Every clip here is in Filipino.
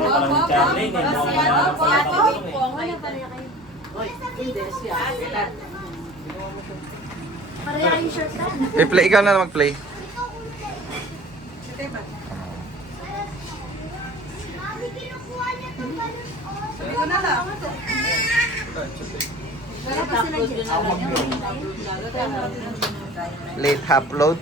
pala ni Charlie. Pareha yung shirt na. I-play, ikaw na mag-play. Late upload.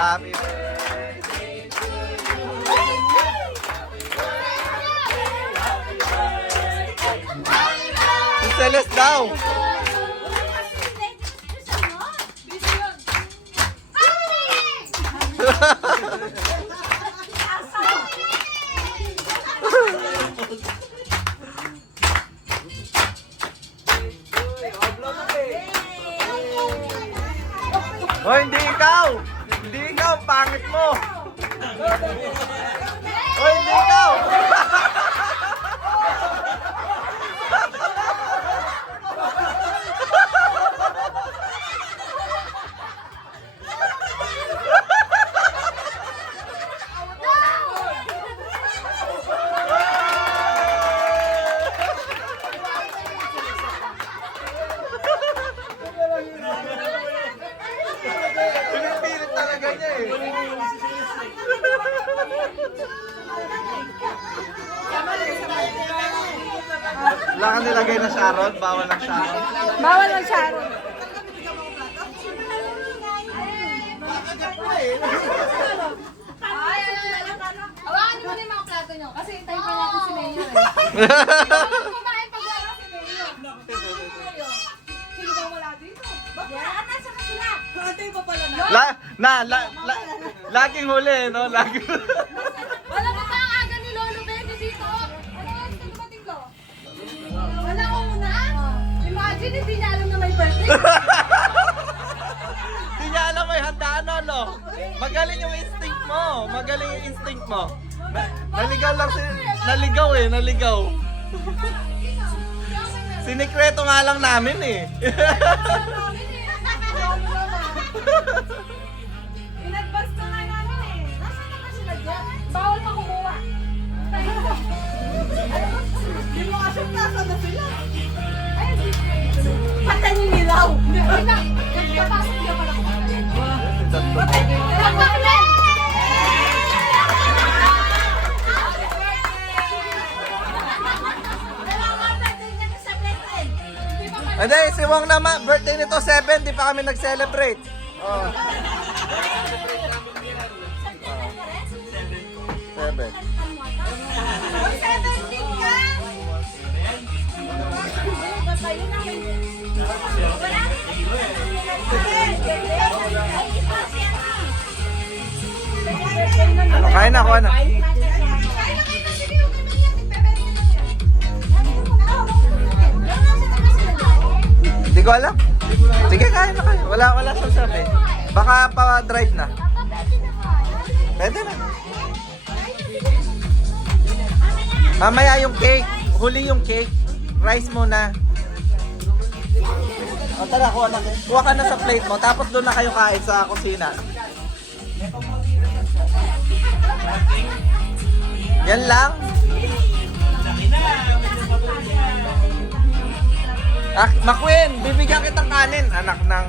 Happy birthday to you. Si Celeste daw. Hoy, hindi ikaw! Hindi ikaw, pangit mo! Hoy, hindi ikaw! Pinipilit talaga niya eh. Wala kang nilagay na Sharon? Bawal ang Sharon? Bawal ang Sharon. Hawakan mo na yung mga plato nyo kasi hintayin pa natin si Mayor eh. Kumain pag wala si Mayor. Sino ba wala dito? Yan, nasa kanila. Laging huli, no? Laging Wala pa ba ang aga ni Lolo Benny dito? Ano oras na dumating ko? Wala ko muna? Imagine, hindi niya alam na may birthday. Hindi niya alam may handaan, no? Magaling yung instinct mo. Magaling yung instinct mo. Naligaw lang si... Naligaw eh, naligaw. Sinikreto nga lang namin eh. Inadvance na nga namin eh. Nasaan na ba sila dyan? Bawal pa kumuha. Hindi mo kasi nasa na sila. Ay, patay yung nilaw. Wait lang. Kapasok niya pala ko. Patay yung nilaw. Hindi, si Wong naman, birthday nito 7, di pa kami nag-celebrate. Oh. 7. Kain na, kuha na. Hindi ko alam. Sige, kain na kayo. Wala siyang sabi. Baka pa-drive na. Pwede na. Mamaya yung cake. Huli yung cake. Rice muna. O tara, kuha ka na sa plate mo. Tapos doon na kayo kain sa kusina. Yan lang. Makwin, bibigyan kitang kanin, anak ng...